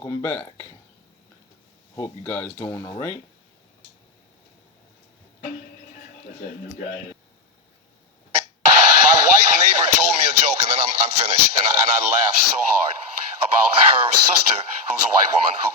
welcome back. Hope you guys doing alright. That's that new guy. My white neighbor told me a joke, and then I'm finished, and I laughed so hard about her sister, who's a white woman, who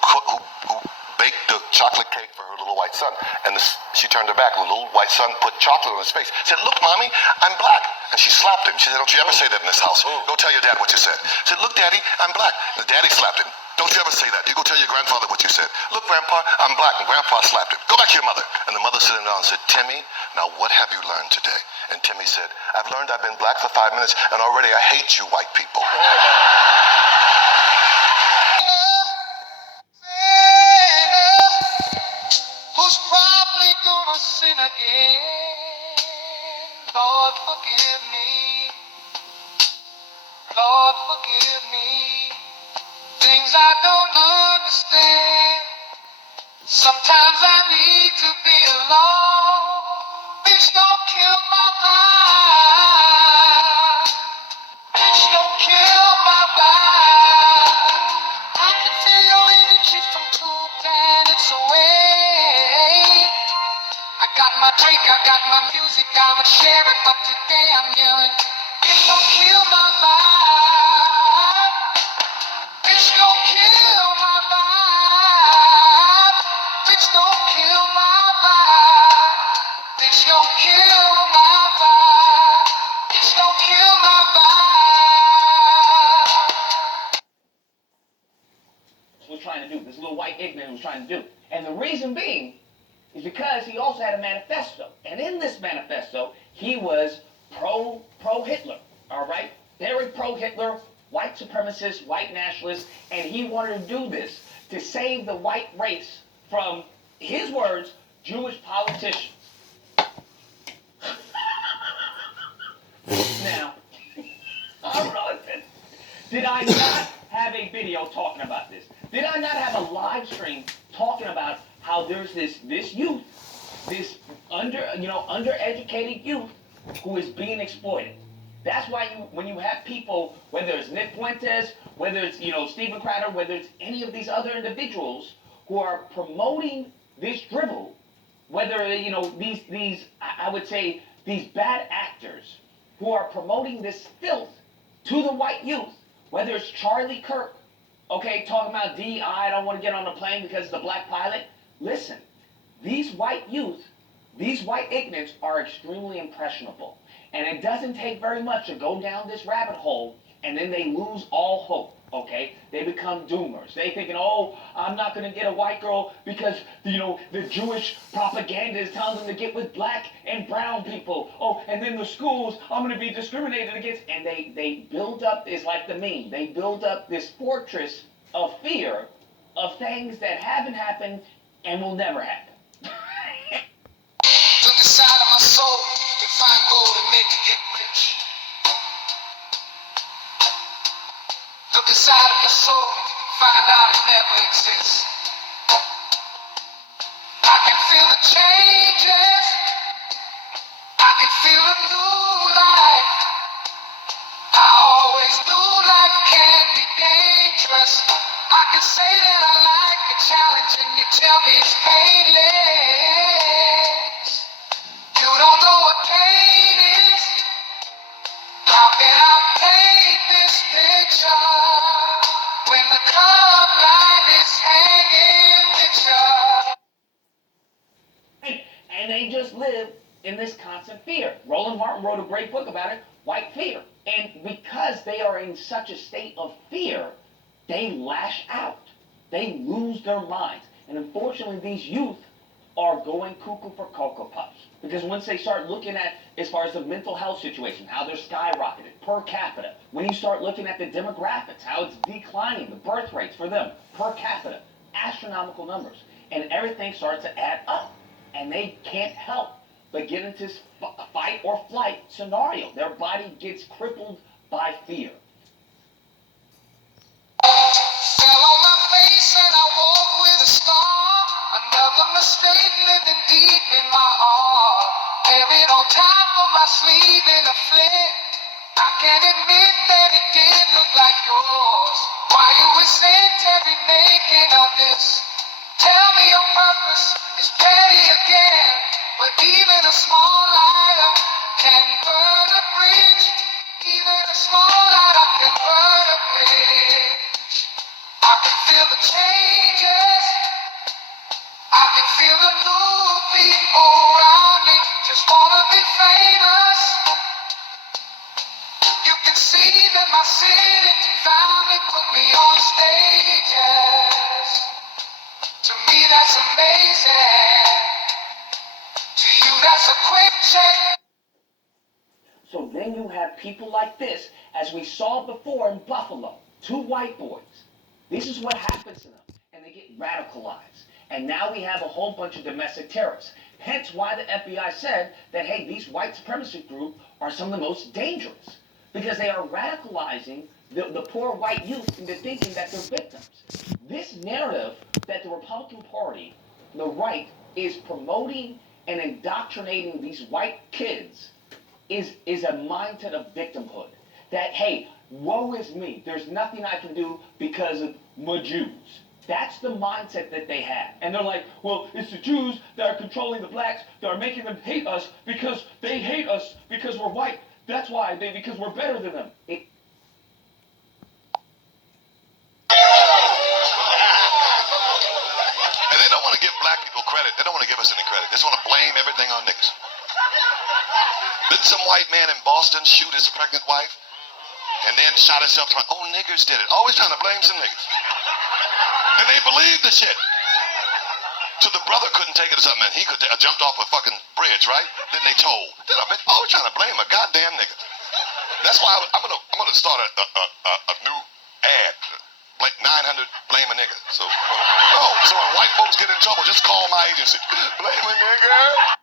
baked the chocolate cake for her little white son, and she turned her back. The little white son put chocolate on his face. Said, "Look, mommy, I'm black." And she slapped him. She said, "Don't you ever say that in this house. Go tell your dad what you said." She said, "Look, Daddy, I'm black." And the daddy slapped him. "Don't you ever say that. You go tell your grandfather what you said." "Look, Grandpa, I'm black." And Grandpa slapped him. "Go back to your mother." And the mother sat him down and said, "Timmy, now what have you learned today?" And Timmy said, "I've learned I've been black for 5 minutes, and already I hate you white people. Who's probably gonna sin again? Lord, forgive me. Lord, forgive me. Things I don't understand. Sometimes I need to be alone. Bitch, don't kill my vibe. Bitch, don't kill my vibe. I can feel your energy from 2 planets away. I got my drink, I got my music, I'ma share it, but today I'm yelling, bitch, don't kill my vibe. Bitch, don't kill my vibe. Bitch, don't kill my vibe. Bitch, don't kill my vibe. Bitch, don't kill my vibe. Was trying to do, this little white ignorant was trying to do. And the reason being is because he also had a manifesto. And in this manifesto, he was pro-Hitler, all right? Very pro-Hitler, white supremacist, white nationalist, and he wanted to do this to save the white race from, his words, Jewish politicians. Now, I don't know, did I not have a video talking about this? Did I not have a live stream talking about how there's this youth, this undereducated youth who is being exploited? That's why when you have people, whether it's Nick Fuentes, whether it's Stephen Crowder, whether it's any of these other individuals who are promoting this dribble, whether these I would say these bad actors who are promoting this filth to the white youth, whether it's Charlie Kirk, okay, talking about DEI, I don't want to get on the plane because it's a black pilot. Listen, these white youth, these white ignorants are extremely impressionable. And it doesn't take very much to go down this rabbit hole, and then they lose all hope, okay? They become doomers. They thinking, oh, I'm not going to get a white girl because, the Jewish propaganda is telling them to get with black and brown people. Oh, and then the schools, I'm going to be discriminated against. And they build up, it's like the meme, they build up this fortress of fear of things that haven't happened and will never happen. Look inside of my soul, to find gold and make it get rich. Look inside of your soul, find out it never exists. I can feel the changes. I can feel a new life. I always knew life can be dangerous. I can say that I like a challenge and you tell me it's painless. You don't know what pain is. How can I paint this picture when the club light is hanging picture? And they just live in this constant fear. Roland Martin wrote a great book about it, White Fear. And because they are in such a state of fear, they lash out. They lose their minds. And unfortunately, these youth are going cuckoo for Cocoa Puffs. Because once they start looking at, as far as the mental health situation, how they're skyrocketed per capita, when you start looking at the demographics, how it's declining, the birth rates for them per capita, astronomical numbers, and everything starts to add up. And they can't help but get into this fight or flight scenario. Their body gets crippled by fear. Fell on my face and I woke with a scar. Another mistake living deep in my heart. Buried on top of my sleeve in a flint. I can admit that it did look like yours. Why you resent every making of this? Tell me your purpose is petty again. But even a small lighter can burn a bridge. Even a small lighter can burn a bridge. I can feel the changes. I can feel the new people around me. Just wanna be famous. You can see that my city finally put me on stages. To me that's amazing. To you that's a quick check. So then you have people like this, as we saw before in Buffalo, two white boys. This is what happens to them, and they get radicalized. And now we have a whole bunch of domestic terrorists. Hence why the FBI said that, hey, these white supremacist groups are some of the most dangerous, because they are radicalizing the poor white youth into thinking that they're victims. This narrative that the Republican Party, the right, is promoting and indoctrinating these white kids is a mindset of victimhood. That, hey, woe is me. There's nothing I can do because of my Jews. That's the mindset that they have. And they're like, well, it's the Jews that are controlling the blacks, that are making them hate us because they hate us because we're white. That's why, because we're better than them. And they don't want to give black people credit. They don't want to give us any credit. They just want to blame everything on niggas. Didn't some white man in Boston shoot his pregnant wife and then shot himself? Like, oh, niggers did it. Always trying to blame some niggas. And they believed the shit. So the brother couldn't take it or something, and he could jumped off a fucking bridge, right? Then they told. Then I've been always trying to blame a goddamn nigga. That's why I'm gonna start a new ad. Like 900 blame a nigga. So when white folks get in trouble, just call my agency. Blame a nigga.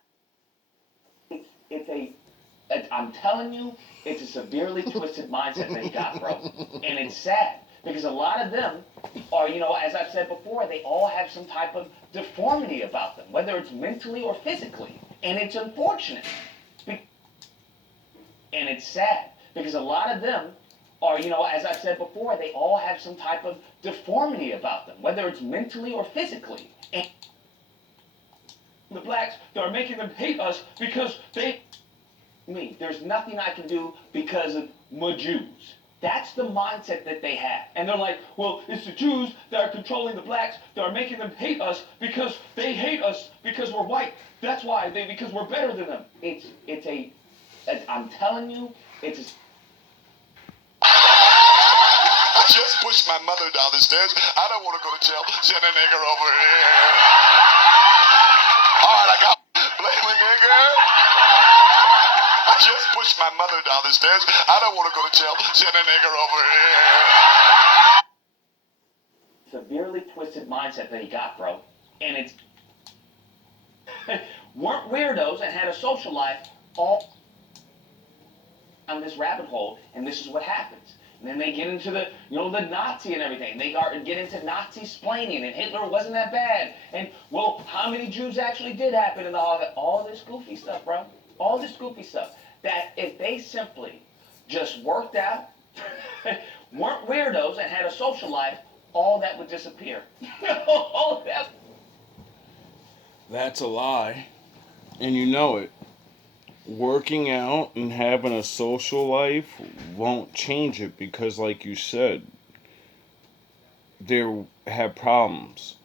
I'm telling you, it's a severely twisted mindset they got, bro. And it's sad, because a lot of them are, as I've said before, they all have some type of deformity about them, whether it's mentally or physically. And it's unfortunate. And it's sad, because a lot of them are, as I've said before, they all have some type of deformity about them, whether it's mentally or physically. And the blacks, that are making them hate us because there's nothing I can do because of my Jews. That's the mindset that they have. And they're like, well, it's the Jews that are controlling the blacks, that are making them hate us because they hate us because we're white. That's why, because we're better than them. I'm telling you, I just pushed my mother down the stairs. I don't want to go to jail. Send a nigger over here. All right, I got blame a nigger. I just pushed my mother down the stairs. I don't want to go to jail. Send a nigger over here. Severely twisted mindset that he got, bro. And it's weren't weirdos and had a social life all on this rabbit hole, and this is what happens. And then they get into the Nazi and everything. They get into Nazi splaining, and Hitler wasn't that bad. And, well, how many Jews actually did happen in the Holocaust? All this goofy stuff, bro. All this goofy stuff. That if they simply just worked out, weren't weirdos, and had a social life, all that would disappear. All that. That's a lie. And you know it. Working out and having a social life won't change it, because like you said, they have problems.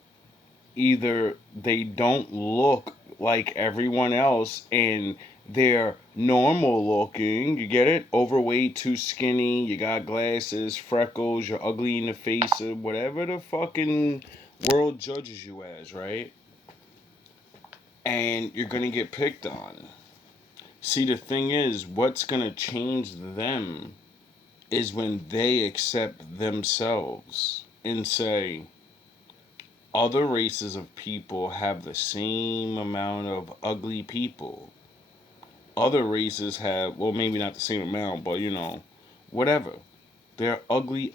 Either they don't look like everyone else and they're normal looking, you get it? Overweight, too skinny, you got glasses, freckles, you're ugly in the face, or whatever the fucking world judges you as, right? And you're gonna get picked on. See, the thing is, what's going to change them is when they accept themselves and say, other races of people have the same amount of ugly people. Other races have, well, maybe not the same amount, but, whatever. There are ugly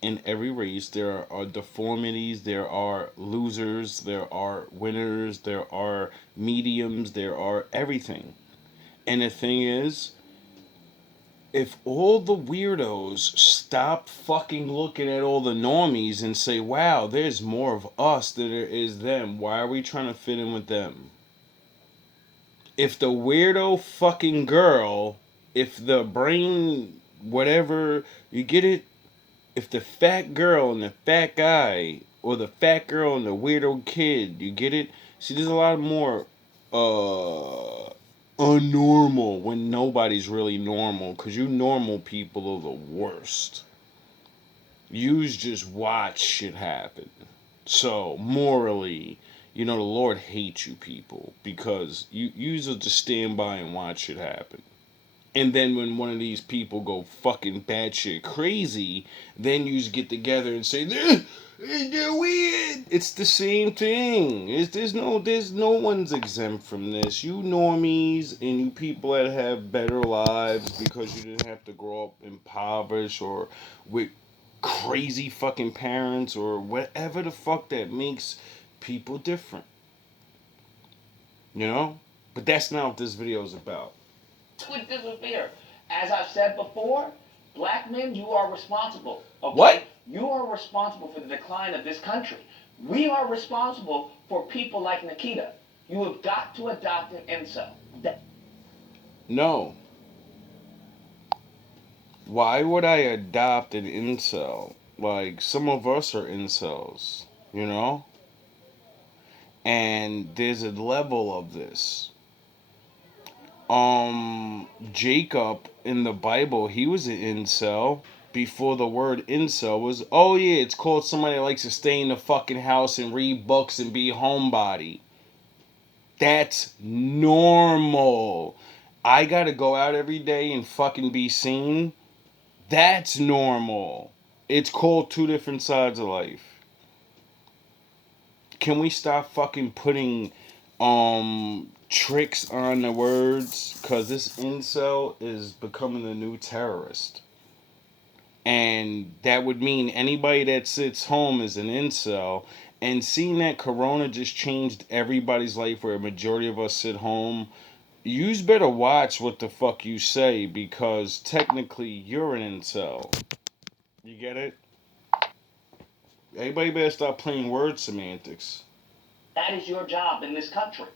in every race. There are deformities. There are losers. There are winners. There are mediums. There are everything. And the thing is, if all the weirdos stop fucking looking at all the normies and say, wow, there's more of us than there is them, why are we trying to fit in with them? If the weirdo fucking girl, if the brain, whatever, you get it? If the fat girl and the fat guy, or the fat girl and the weirdo kid, you get it? See, there's a lot more unnormal when nobody's really normal, because you normal people are the worst. Yous just watch shit happen. So, morally, the Lord hates you people, because yous will just stand by and watch shit happen. And then when one of these people go fucking batshit crazy, then you get together and say, they're weird. It's the same thing. There's no one's exempt from this. You normies and you people that have better lives because you didn't have to grow up impoverished or with crazy fucking parents or whatever the fuck that makes people different. But that's not what this video is about. Would disappear. As I've said before, black men, you are responsible. Okay? What? You are responsible for the decline of this country. We are responsible for people like Nikita. You have got to adopt an incel. No. Why would I adopt an incel? Like, some of us are incels, And there's a level of this. Jacob in the Bible, he was an incel before the word incel was, oh yeah, it's called somebody that likes to stay in the fucking house and read books and be a homebody. That's normal. I gotta go out every day and fucking be seen. That's normal. It's called two different sides of life. Can we stop fucking putting tricks on the words? Because this incel is becoming the new terrorist. And that would mean anybody that sits home is an incel. And seeing that Corona just changed everybody's life where a majority of us sit home, you better watch what the fuck you say, because technically you're an incel. You get it? Everybody better stop playing word semantics. That is your job in this country.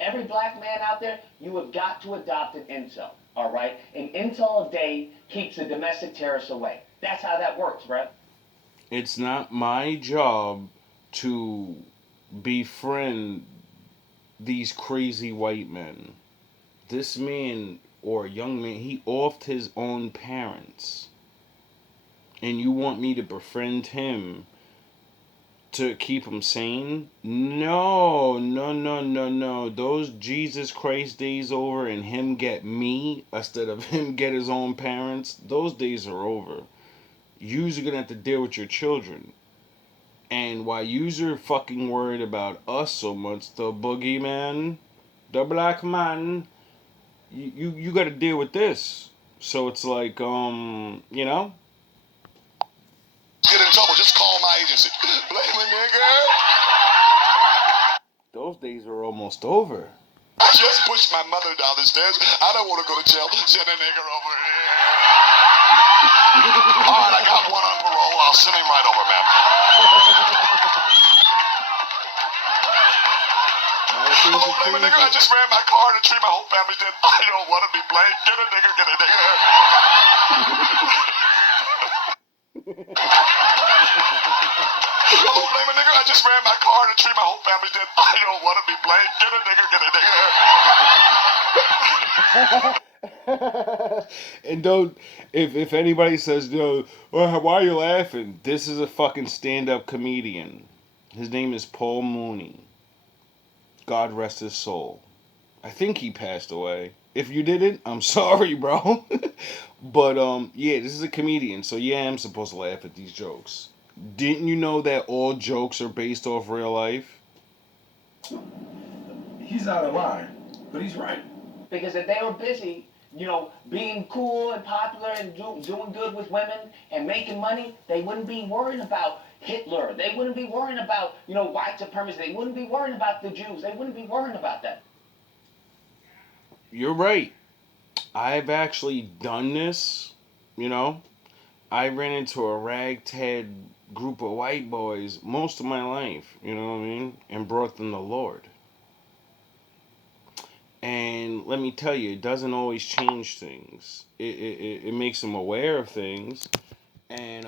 Every black man out there, you have got to adopt an incel. All right? An incel a day keeps the domestic terrorists away. That's how that works, bro. It's not my job to befriend these crazy white men. This man or young man, he offed his own parents. And you want me to befriend him to keep him sane? No. Those Jesus Christ days over and him get me instead of him get his own parents, those days are over. You're gonna have to deal with your children. And while you're fucking worried about us so much, the boogeyman, the black man, you gotta deal with this. So it's like, Get in trouble, just call my agency. Blame a nigga. those days are almost over. I just pushed my mother down the stairs. I don't want to go to jail. Send a nigger over here. All right, I got one on parole. I'll send him right over, ma'am. Oh, blame a nigger. I just ran my car and treat my whole family dead. I don't want to be blamed. Get a nigger, get a nigger. Oh, blame a nigger. I just ran my car and treat my whole family dead. I don't want to be blamed. Get a nigger, get a nigger. And don't, if anybody says, why are you laughing? This is a fucking stand-up comedian. His name is Paul Mooney. God rest his soul. I think he passed away. If you didn't, I'm sorry, bro. But, yeah, this is a comedian, so yeah, I'm supposed to laugh at these jokes. Didn't you know that all jokes are based off real life? He's out of line, but he's right. Because if they were busy, being cool and popular and doing good with women and making money, they wouldn't be worrying about Hitler. They wouldn't be worrying about, white supremacy. They wouldn't be worrying about the Jews. They wouldn't be worrying about that. You're right. I've actually done this, you know. I ran into a ragtag group of white boys most of my life, you know what I mean? And brought them the Lord. And let me tell you, it doesn't always change things. It makes them aware of things. And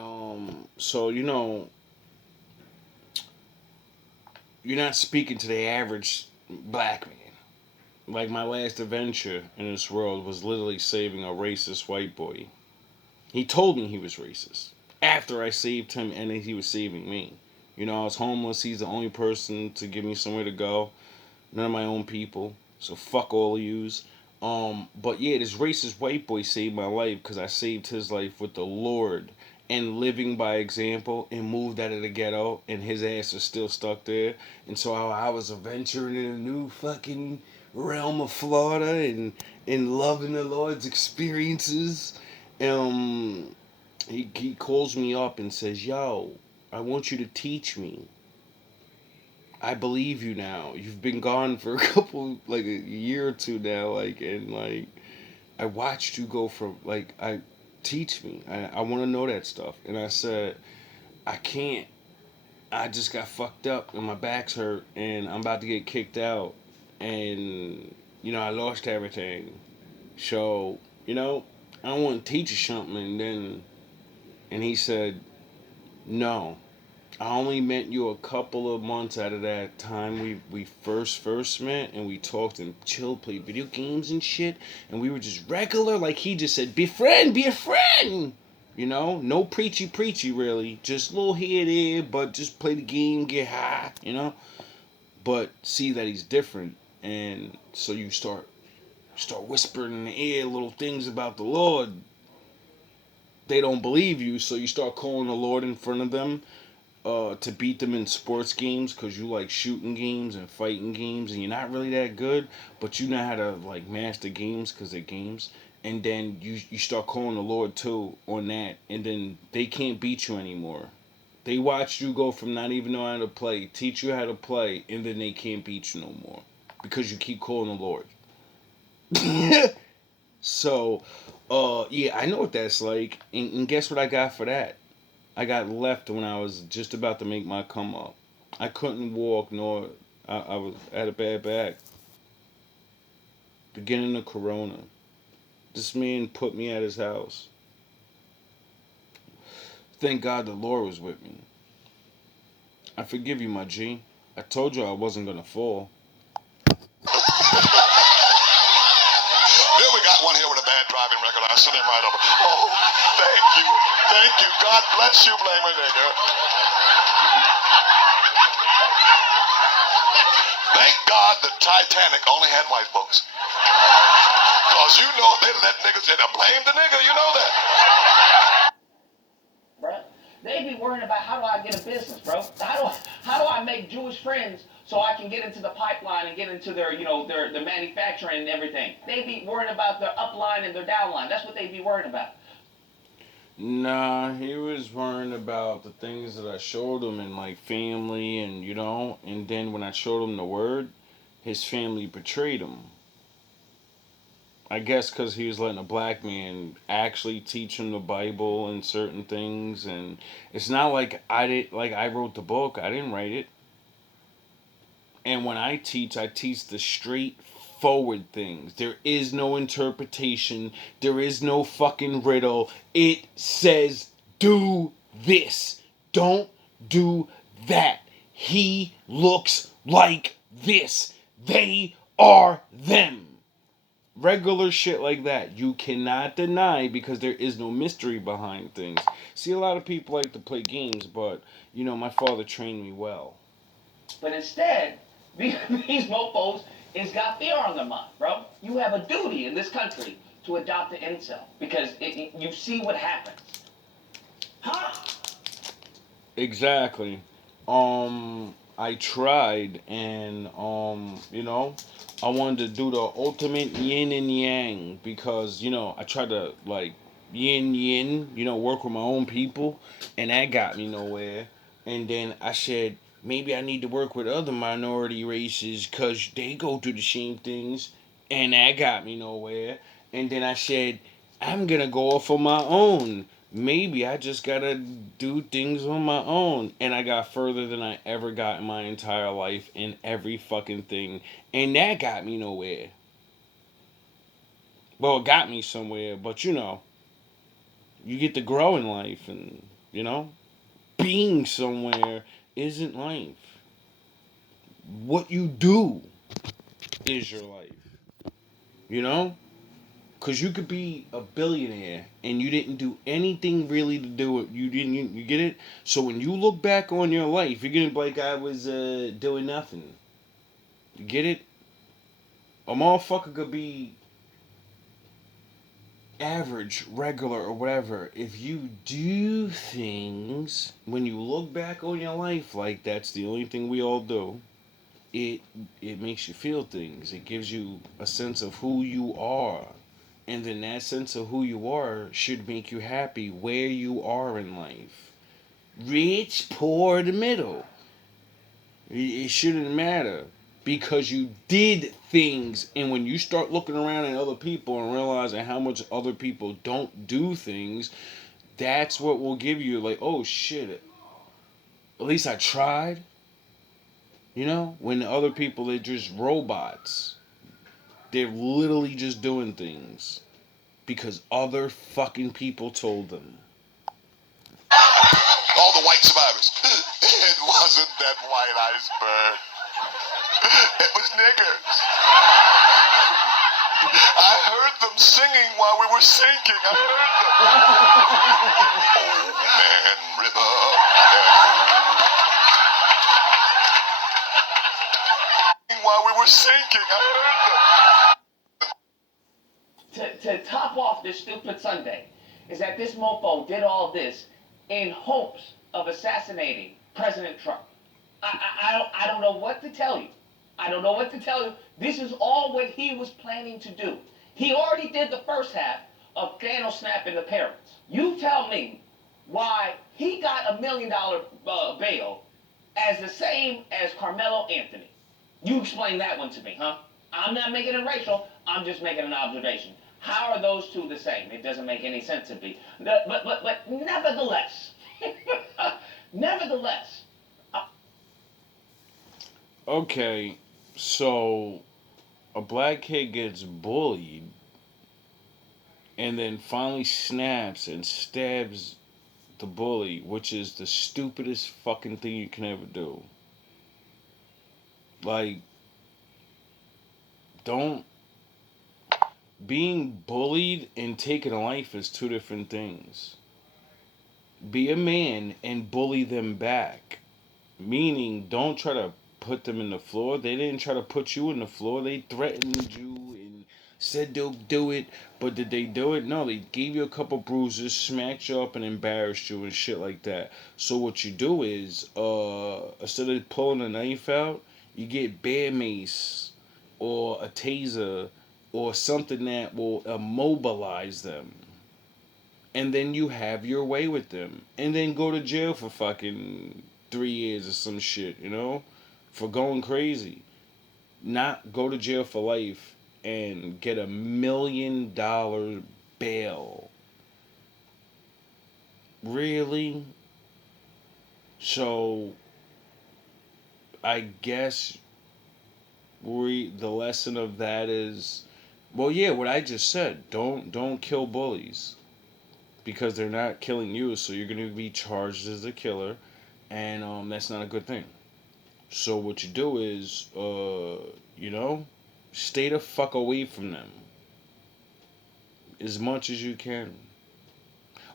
so, you're not speaking to the average black man. Like my last adventure in this world was literally saving a racist white boy. He told me he was racist after I saved him and he was saving me. I was homeless. He's the only person to give me somewhere to go. None of my own people. So fuck all of yous. But yeah, this racist white boy saved my life because I saved his life with the Lord and living by example and moved out of the ghetto and his ass is still stuck there. And so I was venturing in a new fucking realm of Florida and loving the Lord's experiences. He calls me up and says, "Yo, I want you to teach me. I believe you now. You've been gone for a couple, like a year or two now, and I watched you go from, teach me. I want to know that stuff." And I said, "I can't. I just got fucked up and my back's hurt and I'm about to get kicked out. And, I lost everything. So, I don't want to teach you something." And he said, "No. I only met you a couple of months out of that time we first met, and we talked and chilled, played video games and shit, and we were just regular, like he just said, be a friend. No preachy really, just a little here there, but just play the game, get high, but see that he's different, and so you start whispering in the ear little things about the Lord. They don't believe you, so you start calling the Lord in front of them to beat them in sports games because you like shooting games and fighting games and you're not really that good, but you know how to like master games because they're games. And then you start calling the Lord too on that, and then they can't beat you anymore. They watched you go from not even knowing how to play, teach you how to play, and then they can't beat you no more because you keep calling the Lord. So, yeah, I know what that's like, and guess what I got for that? I got left when I was just about to make my come up. I couldn't walk, nor I was had a bad back. Beginning of Corona. This man put me at his house. Thank God the Lord was with me. I forgive you, my G. I told you I wasn't gonna fall. Then we got one here with a bad driving record. I sent him right over. Oh, thank you. Thank you. God bless you, Blamer nigga. Thank God the Titanic only had white folks. Because they let niggas in there. Blame the nigga, you know that. Bruh. They be worrying about how do I get a business, bro? How do I make Jewish friends so I can get into the pipeline and get into their their manufacturing and everything? They be worrying about their upline and their downline. That's what they be worrying about. Nah, he was worrying about the things that I showed him in like family and then when I showed him the word, his family betrayed him. I guess because he was letting a black man actually teach him the Bible and certain things, and it's not like I wrote the book. I didn't write it. And when I teach the straightforward things. There is no interpretation. There is no fucking riddle. It says do this. Don't do that. He looks like this. They are them. Regular shit like that you cannot deny because there is no mystery behind things. See, a lot of people like to play games, but my father trained me well. But instead, these mofos is got fear on their mind, bro. You have a duty in this country to adopt the incel because you see what happens. Huh? Exactly. I tried, and I wanted to do the ultimate yin and yang because I tried to like yin, work with my own people, and that got me nowhere. And then I said maybe I need to work with other minority races because they go through the same things, and that got me nowhere. And then I said, I'm gonna go off on my own. Maybe I just gotta do things on my own. And I got further than I ever got in my entire life in every fucking thing. And that got me nowhere. Well, it got me somewhere, but you get to grow in life, and, being somewhere isn't life. What you do is your life. You know? Because you could be a billionaire and you didn't do anything really to do it. You get it? So when you look back on your life, you're going to be like, I was doing nothing. You get it? A motherfucker could be average, regular, or whatever. If you do things, when you look back on your life, like that's the only thing we all do, it it makes you feel things. It gives you a sense of who you are. And then that sense of who you are should make you happy where you are in life. Rich, poor, the middle. It shouldn't matter because you did things. And when you start looking around at other people and realizing how much other people don't do things, that's what will give you like, oh shit, at least I tried. When the other people, they're just robots. They're literally just doing things because other fucking people told them. All the white survivors. It wasn't that white iceberg. It was niggers. I heard them singing while we were sinking. I heard them. Oh man, river. While we were sinking, I heard them. To top off this stupid Sunday is that this mofo did all this in hopes of assassinating President Trump. I don't know what to tell you. I don't know what to tell you. This is all what he was planning to do. He already did the first half of Thanos snapping the parents. You tell me why he got $1 million bail as the same as Carmelo Anthony. You explain that one to me, huh? I'm not making it racial. I'm just making an observation. How are those two the same? It doesn't make any sense to me. But nevertheless, nevertheless. Okay, so a black kid gets bullied and then finally snaps and stabs the bully, which is the stupidest fucking thing you can ever do. Like, don't. Being bullied and taking a life is two different things. Be a man and bully them back. Meaning, don't try to put them in the floor. They didn't try to put you in the floor. They threatened you and said they'll do it. But did they do it? No, they gave you a couple bruises, smacked you up, and embarrassed you and shit like that. So what you do is, instead of pulling a knife out, you get bear mace or a taser or something that will immobilize them. And then you have your way with them. And then go to jail for fucking 3 years or some shit, for going crazy. Not go to jail for life and get $1 million bail. Really? So, I guess the lesson of that is, well, yeah, what I just said. Don't kill bullies because they're not killing you, so you're gonna be charged as a killer, and that's not a good thing. So what you do is, stay the fuck away from them as much as you can.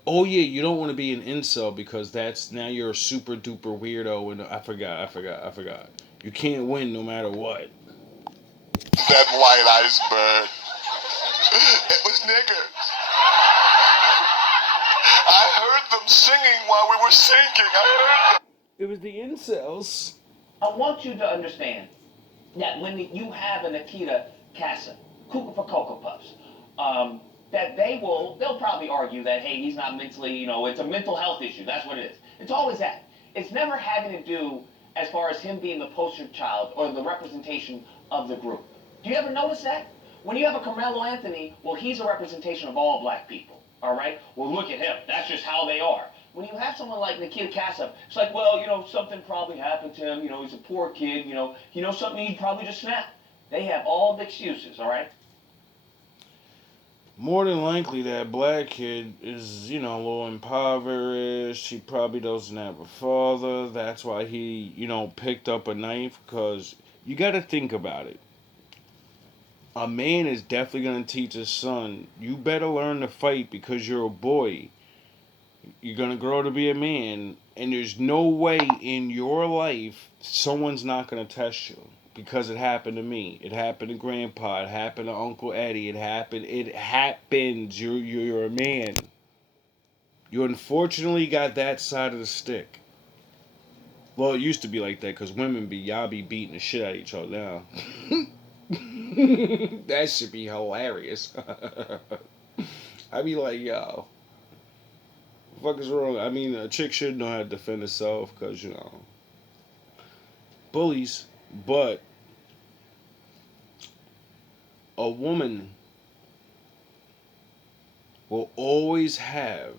Oh yeah, you don't want to be an incel because that's now you're a super duper weirdo, and I forgot. You can't win no matter what. That white iceberg. It was niggers. I heard them singing while we were sinking. I heard them. It was the incels. I want you to understand that when you have an Akita Casa, Cuckoo for Cocoa Puffs, that they'll probably argue that, hey, he's not mentally, it's a mental health issue. That's what it is. It's always that. It's never having to do as far as him being the poster child or the representation of the group. Do you ever notice that? When you have a Carmelo Anthony, well, he's a representation of all black people. All right? Well, look at him. That's just how they are. When you have someone like Nikita Kassev, it's like, well, something probably happened to him. He's a poor kid. Something he probably just snapped. They have all the excuses, all right? More than likely, that black kid is, a little impoverished. He probably doesn't have a father. That's why he, picked up a knife. Because you got to think about it. A man is definitely going to teach his son, you better learn to fight because you're a boy. You're going to grow to be a man. And there's no way in your life someone's not going to test you. Because it happened to me. It happened to Grandpa. It happened to Uncle Eddie. It happens. You're a man. You unfortunately got that side of the stick. Well, it used to be like that because y'all be beating the shit out of each other now. That should be hilarious. I'd be like, yo, what the fuck is wrong? I mean, a chick should know how to defend herself because, bullies. But a woman will always have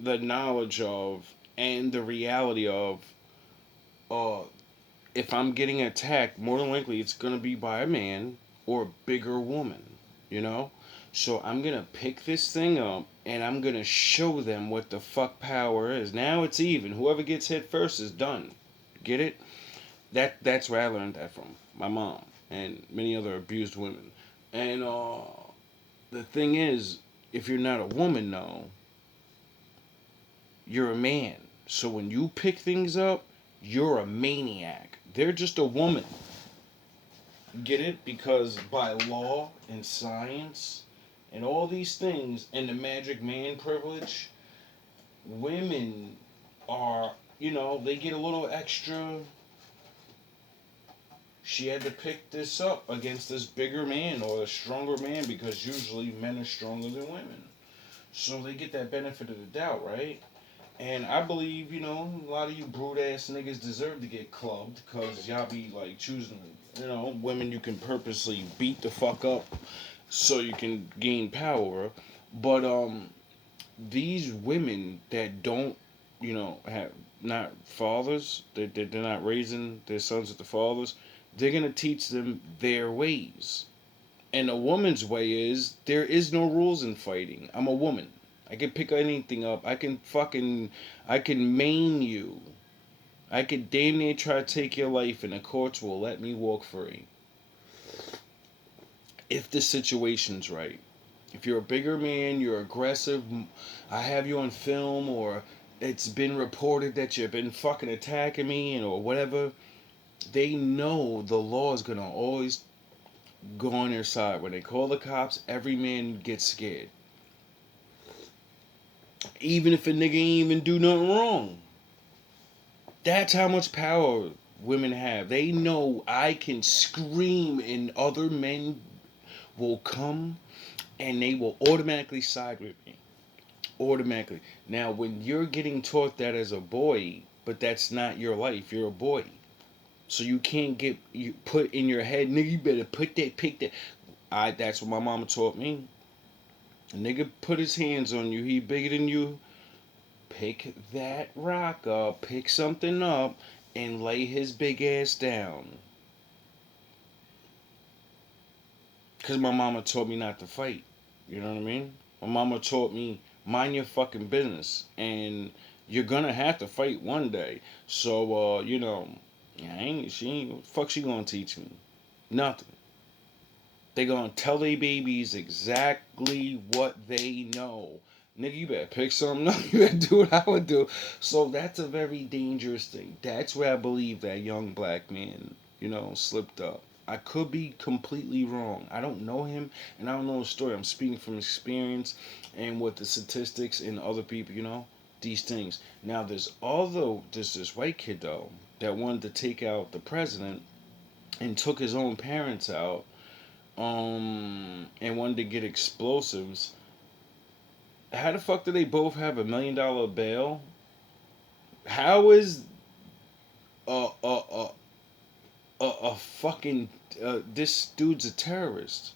the knowledge of and the reality of if I'm getting attacked, more than likely it's going to be by a man or a bigger woman, you know? So I'm going to pick this thing up and I'm going to show them what the fuck power is. Now it's even. Whoever gets hit first is done. Get it? That's where I learned that from. My mom and many other abused women. And the thing is, if you're not a woman, though, you're a man. So when you pick things up, you're a maniac. They're just a woman. Get it? Because by law and science and all these things and the magic man privilege, women are, they get a little extra. She had to pick this up against this bigger man or a stronger man because usually men are stronger than women. So they get that benefit of the doubt, right? And I believe, a lot of you brute ass niggas deserve to get clubbed because y'all be like choosing, women you can purposely beat the fuck up so you can gain power. But these women that don't, have not fathers, they're not raising their sons with the fathers, they're going to teach them their ways. And a woman's way is there is no rules in fighting. I'm a woman. I can pick anything up. I can maim you. I could damn near try to take your life and the courts will let me walk free. If the situation's right. If you're a bigger man, you're aggressive, I have you on film or it's been reported that you've been fucking attacking me or whatever, they know the law is going to always go on their side. When they call the cops, every man gets scared. Even if a nigga ain't even do nothing wrong. That's how much power women have. They know I can scream and other men will come and they will automatically side with me. Automatically. Now, when you're getting taught that as a boy, but that's not your life, you're a boy. So you can't you put in your head, nigga, you better pick that. That's what my mama taught me. A nigga put his hands on you, he bigger than you. Pick that rock up, pick something up, and lay his big ass down. Because my mama taught me not to fight. You know what I mean? My mama taught me, mind your fucking business. And you're gonna have to fight one day. So, fuck she gonna teach me? Nothing. They gonna tell their babies exactly what they know. Nigga, you better pick something up. You better do what I would do. So that's a very dangerous thing. That's where I believe that young black man, slipped up. I could be completely wrong. I don't know him, and I don't know his story. I'm speaking from experience and with the statistics and other people, these things. Now, there's this white kid, though, that wanted to take out the president and took his own parents out and wanted to get explosives. How the fuck do they both have $1 million bail? How is a fucking this dude's a terrorist?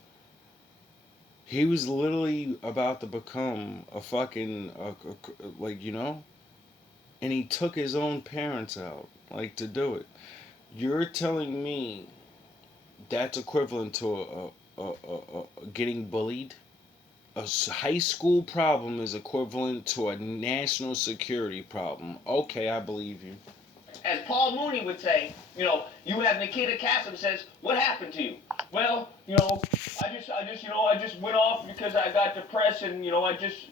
He was literally about to become a fucking like, and he took his own parents out like to do it. You're telling me that's equivalent to getting bullied? High school problem is equivalent to a national security problem. Okay, I believe you. As Paul Mooney would say, you have Nikita Kassim says, "What happened to you?" Well, I just went off because I got depressed, and I just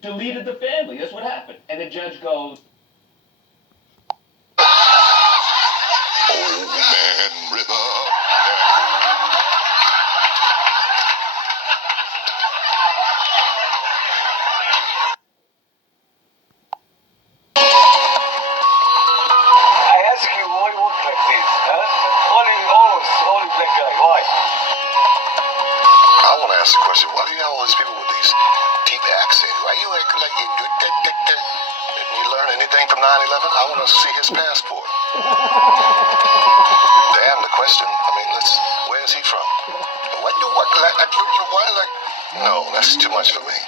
deleted the family. That's what happened. And the judge goes, Old Man River. I ask you, why you work like this? Huh? Only black guy. Why? I want to ask the question, why do you have all these people with these deep accents? Why you acting like you do that? Didn't you learn anything from 9/11? I want to see his passport. Damn the question. I mean, where is he from? Why do you walk like that? No, that's too much for me.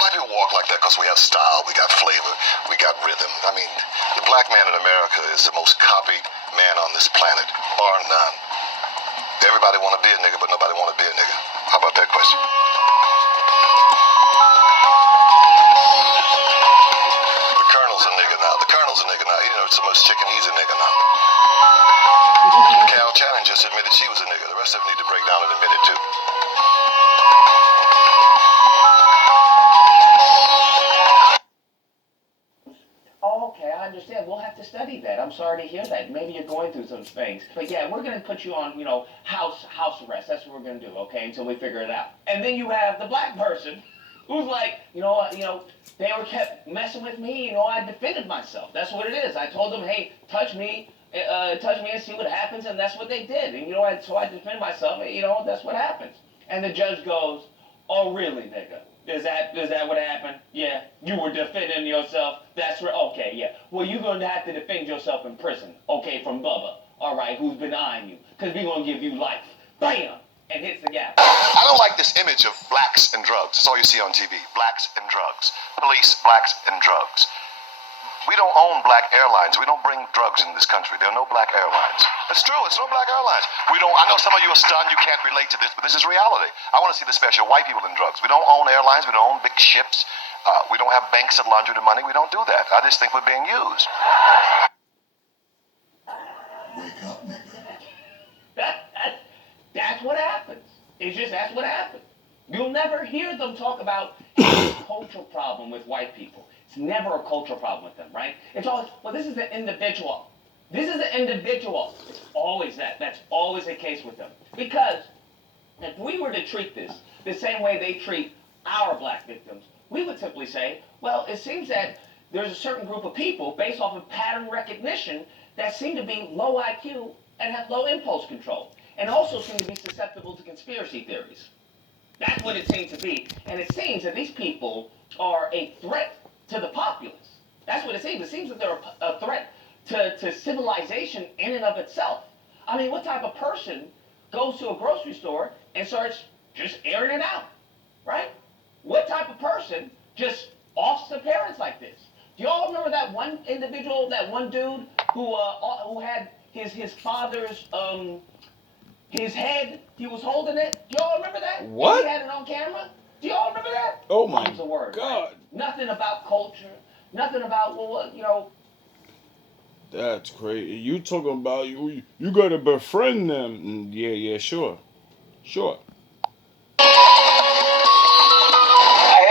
Why do you walk like that? Because we have style, we got flavor, we got rhythm. I mean, the black man in America is the most copied man on this planet, bar none. Everybody want to be a nigga, but nobody want to be a nigga. How about that question? The Colonel's a nigga now. He knows so much chicken, he's a nigga now. Cal Channing just admitted she was a nigga. The rest of them need to break down and admit it too. "Oh, okay, I understand. We'll have to study that. I'm sorry to hear that. Maybe you're going through some things. But yeah, we're going to put you on, house arrest. That's what we're going to do, okay, until we figure it out." And then you have the black person who's like, they were kept messing with me. I defended myself. That's what it is. I told them, hey, touch me and see what happens. And that's what they did. And, so I defend myself. And, that's what happens. And the judge goes, "Oh, really, nigga? Is that what happened? Yeah, you were defending yourself. That's right. Okay, yeah. Well, you're going to have to defend yourself in prison, okay, from Bubba, all right, who's been eyeing you, because we're going to give you life." Bam! And hits the gap. I don't like this image of blacks and drugs. That's all you see on TV. Blacks and drugs. Police, blacks, and drugs. We don't own black airlines. We don't bring drugs in this country. There are no black airlines. It's true. It's no black airlines. I know some of you are stunned. You can't relate to this, but this is reality. I want to see the special white people in drugs. We don't own airlines. We don't own big ships. We don't have banks that launder the money. We don't do that. I just think we're being used. Wake up, nigga. That's what happens. That's what happens. You'll never hear them talk about a cultural problem with white people. It's never a cultural problem with them, right? It's always, well, this is the individual. This is the individual. It's always that. That's always the case with them. Because if we were to treat this the same way they treat our black victims, we would simply say, well, it seems that there's a certain group of people based off of pattern recognition that seem to be low IQ and have low impulse control, and also seem to be susceptible to conspiracy theories. That's what it seems to be. And it seems that these people are a threat to the populace. That's what it seems. It seems that they're a threat to civilization in and of itself. I mean, what type of person goes to a grocery store and starts just airing it out, right? What type of person just offs the parents like this? Do y'all remember that one individual, that one dude who had his father's his head? He was holding it. Do y'all remember that? What? He had it on camera. Do y'all remember that? Oh my Comes the word, God! right? Nothing about culture. Nothing about That's crazy. You talking about you gotta befriend them? Yeah, sure. I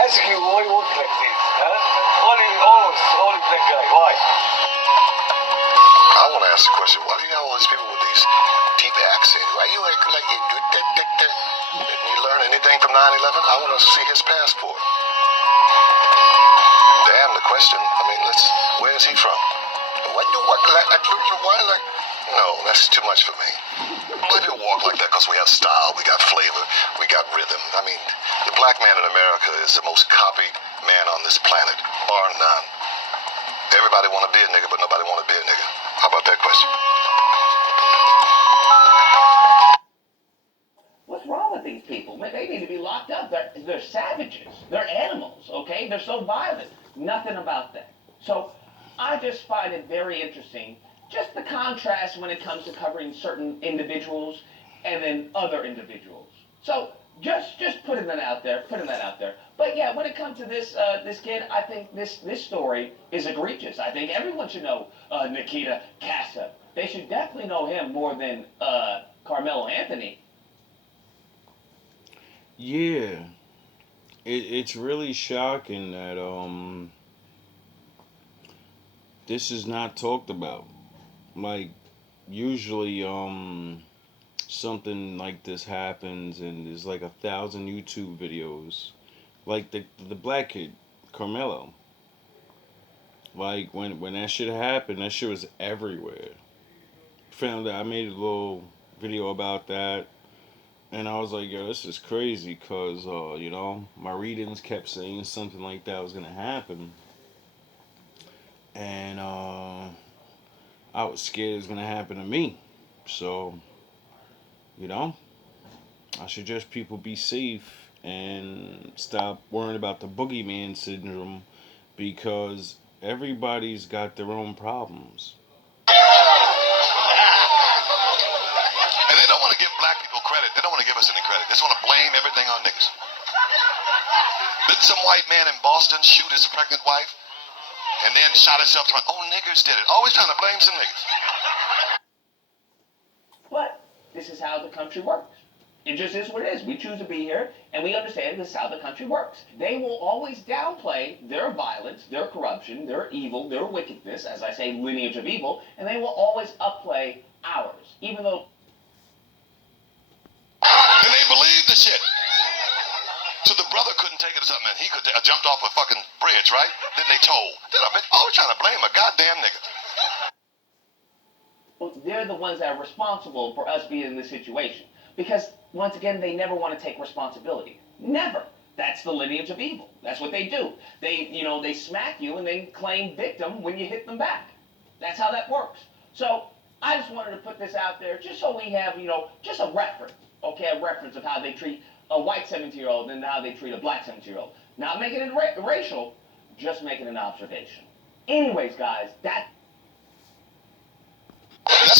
ask you, why you work like this? Huh? Only black guy. Why? I want to ask the question, why do you have all these people with these deep accents? Why you acting like you do that? Didn't you learn anything from 9/11? I want to see his passport. Damn the question. I mean, where is he from? Why do you walk like that? No, that's too much for me. Why do you walk like that? Because we have style, we got flavor, we got rhythm. I mean, the black man in America is the most copied man on this planet, bar none. Everybody want to be a nigga, but nobody want to be a nigga. How about that question? what's wrong with these people? Man, they need to be locked they're savages. They're animals, okay? They're so violent. Nothing about that. So I just find it very interesting, just the contrast when it comes to covering certain individuals and then other individuals. So just putting that out there, But yeah, when it comes to this kid, I think this story is egregious. I think everyone should know Nikita Casa. They should definitely know him more than Carmelo Anthony. Yeah, it's really shocking that this is not talked about. Like usually something like this happens and there's like 1,000 YouTube videos. Like the black kid, Carmelo. Like when that shit happened, that shit was everywhere. Found that I made a little video about that, and I was like, yo, this is crazy, cause my readings kept saying something like that was gonna happen, and I was scared it was gonna happen to me. So you know, I suggest people be safe and stop worrying about the boogeyman syndrome because everybody's got their own problems. And they don't want to give black people credit. They don't want to give us any credit. They just want to blame everything on niggas. Didn't some white man in Boston shoot his pregnant wife and then shot himself? Oh, niggers did it. Always trying to blame some niggas. But this is how the country works. It just is what it is. We choose to be here, and we understand this is how the country works. They will always downplay their violence, their corruption, their evil, their wickedness, as I say, lineage of evil, and they will always upplay ours, even though... And they believe the shit. So the brother couldn't take it or something, and he could jumped off a fucking bridge, right? Then they told. Then I bet always trying to blame a goddamn nigga. Well, they're the ones that are responsible for us being in this situation. Because, once again, they never want to take responsibility. Never. That's the lineage of evil. That's what they do. They smack you and then claim victim when you hit them back. That's how that works. So, I just wanted to put this out there just so we have, just a reference. Okay, a reference of how they treat a white 17-year-old and how they treat a black 17-year-old. Not making it racial, just making an observation. Anyways, guys, That's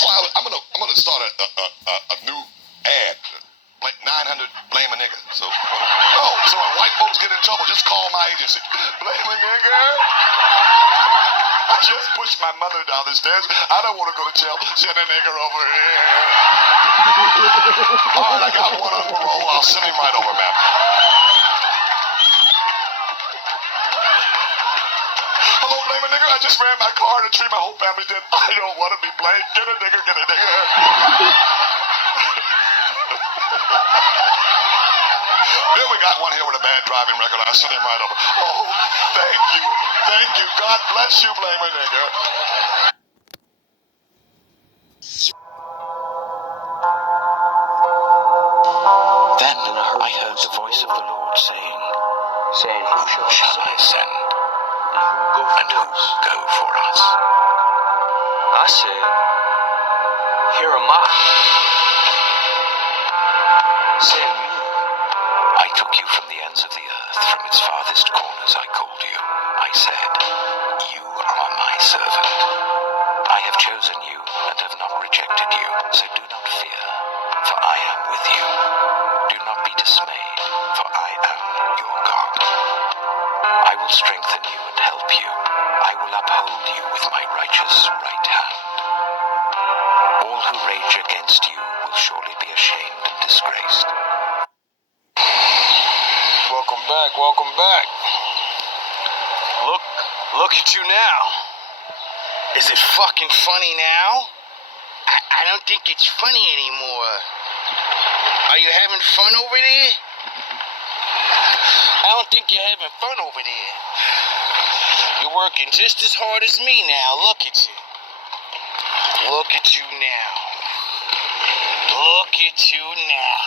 why I'm gonna start a new ad. Like 900 blame a nigga. So when white folks get in trouble, just call my agency. Blame a nigga. I just pushed my mother down the stairs. I don't want to go to jail. Send a nigger over here. All right, I got one on parole. I'll send him right over, ma'am. Hello, blame a nigger. I just ran my car and a tree. My whole family's dead. I don't want to be blamed. Get a nigger, get a nigger. Then we got one here with a bad driving record. I'll send him right over. Oh, thank you. Thank you. God bless you, blame a nigger. Then I heard the voice of the Lord saying, Who shall I send? And who will go for us? I said, Here am I. Send me. I took you from the ends of the earth, from its farthest corners I called you. I said, You are my servant. I have chosen you and have not rejected you, so do not fear, for I am with you. Do not be dismayed, for I am your God. I will strengthen you and help you. I will uphold you with my righteous right hand. All who rage against you will surely be ashamed and disgraced. Welcome back. Look at you now. Is it fucking funny now? I don't think it's funny anymore. Are you having fun over there? I don't think you're having fun over there. You're working just as hard as me now. Look at you. Look at you now. Look at you now.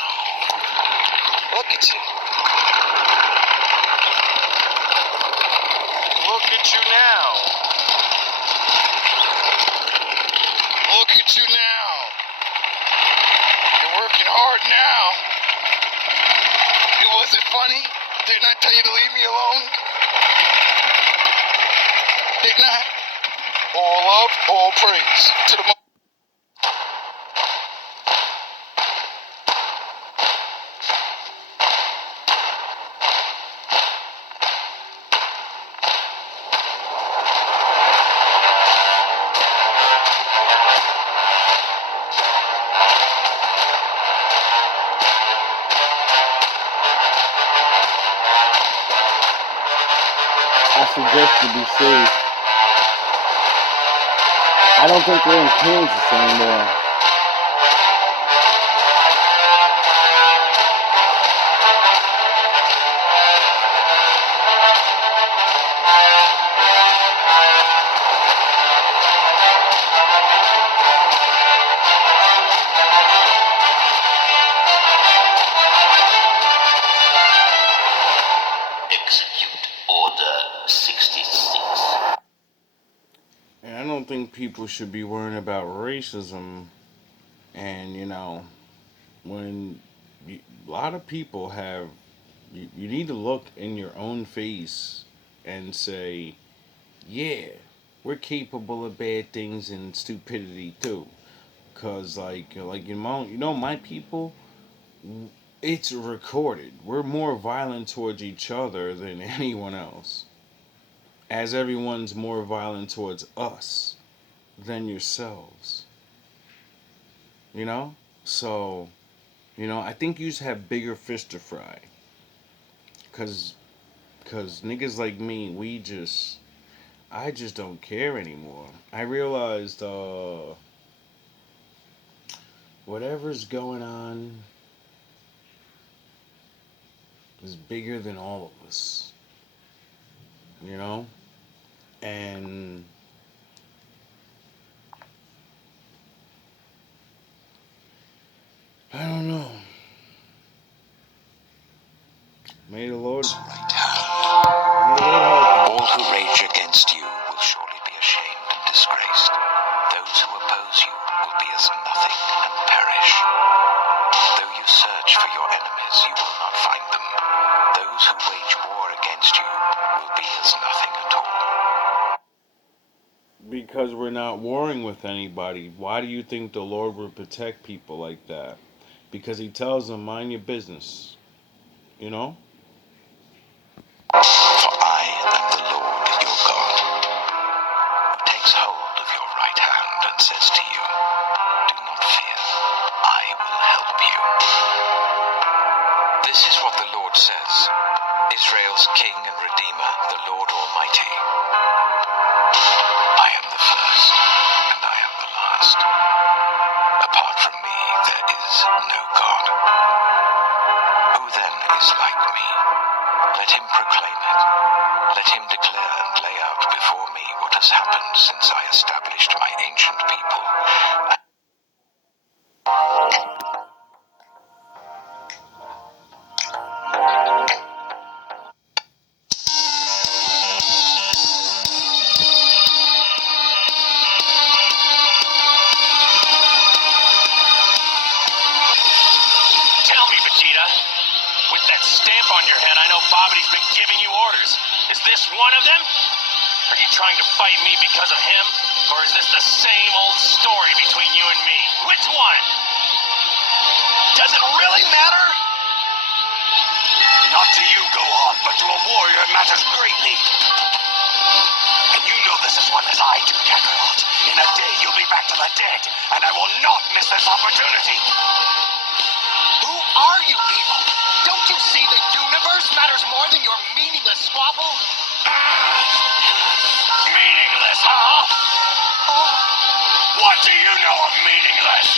Look at you. Look at you now. Look at you now. You're working hard now. It wasn't funny. Didn't I tell you to leave me alone? Didn't I? All love, all praise to the I suggest to be safe. I don't think we're in Kansas anymore. Execute Order 66. And I don't think people should be worrying about racism. And, when a lot of people have, you need to look in your own face and say, yeah, we're capable of bad things and stupidity too. Cause my people, it's recorded. We're more violent towards each other than anyone else. As everyone's more violent towards us than yourselves. You know? So, I think you just have bigger fish to fry. Cause niggas like me, I just don't care anymore. I realized, whatever's going on is bigger than all of us. You know? And I don't know. May the Lord help All who rage against you will surely be ashamed and disgraced. Those who oppose you will be as nothing and perish. Though you search for your enemies, you will not find them. Those who wage war against you will be as nothing at all. because we're not warring with anybody. Why do you think the Lord would protect people like that? Because he tells them, mind your business. You know? For I am the Lord your God, who takes hold of your right hand and says to you, do not fear, I will help you. This is what the Lord says, Israel's King and Redeemer, the Lord Almighty. I am the first, and I am the last. Apart from me, there is no God. Who then is like me? Let him proclaim it. Let him declare and lay out before me what has happened since I established my ancient people. Tell me, Vegeta, with that stamp on your head, I know Babbidi's been giving you orders. Is this one of them? Are you trying to fight me because of him? Or is this the same old story between you and me? Which one? Does it really matter? Not to you, Gohan, but to a warrior it matters greatly. And you know this as well as I do, Kakarot. In a day you'll be back to the dead, and I will not miss this opportunity. Who are you people? Don't you see the universe matters more than your meaningless squabble? Meaningless, huh? What do you know of meaningless?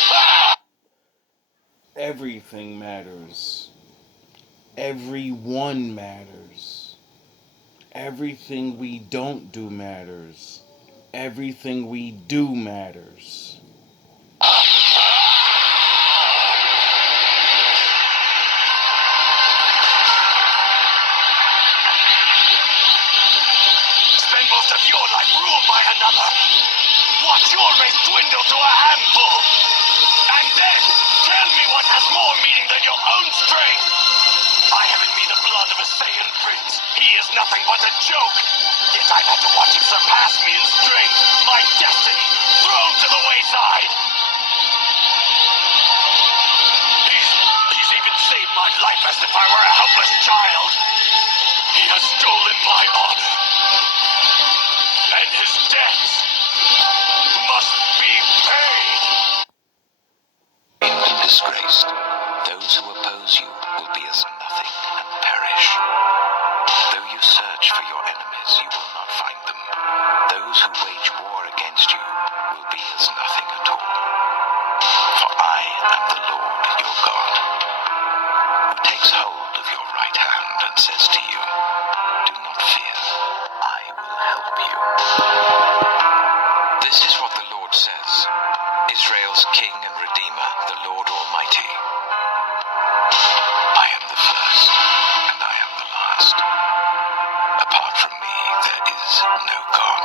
everything matters. Everyone matters. Everything we don't do matters. Everything we do matters. Spend most of your life ruled by another. Watch your race dwindle to a handful. And then tell me what has more meaning than your own strength. I have in me the blood of a Saiyan is nothing but a joke. Yet I've had to watch him surpass me in strength, my destiny thrown to the wayside. He's even saved my life as if I were a helpless child. He has stolen my honor. And his debts must be paid. And disgraced, those who oppose you will be as nothing and perish. Though you search for your enemies, you will not find them. Those who wage war against you will be as nothing at all. For I am the Lord your God, who takes hold of your right hand and says to you, do not fear, I will help you. This is what the Lord says, Israel's King and Redeemer, the Lord Almighty. I am the first, and I am the last. Apart from me, there is no God.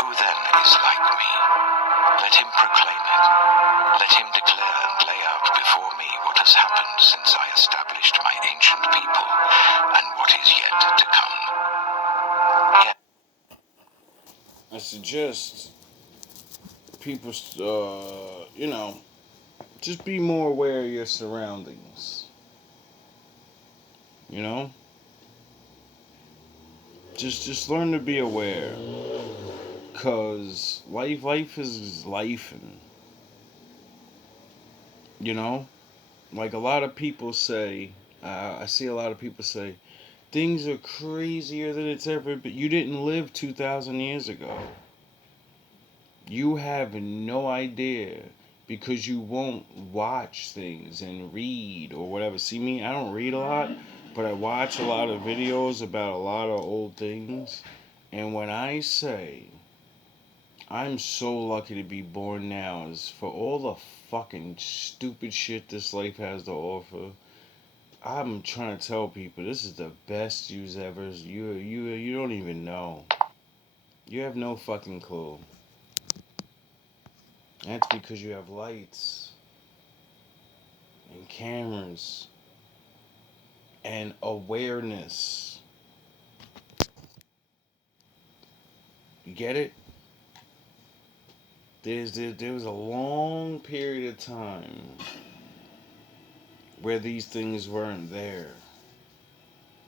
Who then is like me? Let him proclaim it. Let him declare and lay out before me what has happened since I established my ancient people, and what is yet to come. I suggest people, just be more aware of your surroundings. You know? Just learn to be aware. Cause life is life, and you know, like a lot of people say, I see a lot of people say, things are crazier than it's ever been. You didn't live 2,000 years ago. You have no idea because you won't watch things and read or whatever. See me, I don't read a lot, but I watch a lot of videos about a lot of old things. And when I say I'm so lucky to be born now, is for all the fucking stupid shit this life has to offer. I'm trying to tell people this is the best you've ever. You don't even know. You have no fucking clue. That's because you have lights and cameras and awareness. You get it? There was a long period of time where these things weren't there,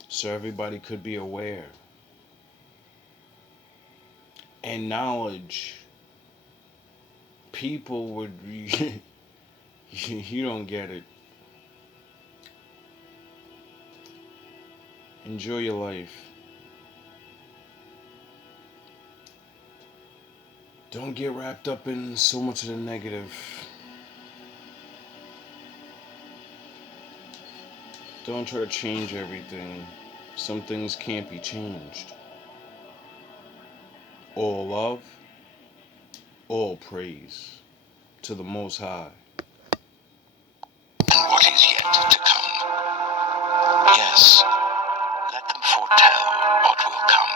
so everybody could be aware. And knowledge, people would you don't get it. Enjoy your life. Don't get wrapped up in so much of the negative. Don't try to change everything. Some things can't be changed. All love, all praise to the Most High. And what is yet to come. Yes, let them foretell what will come.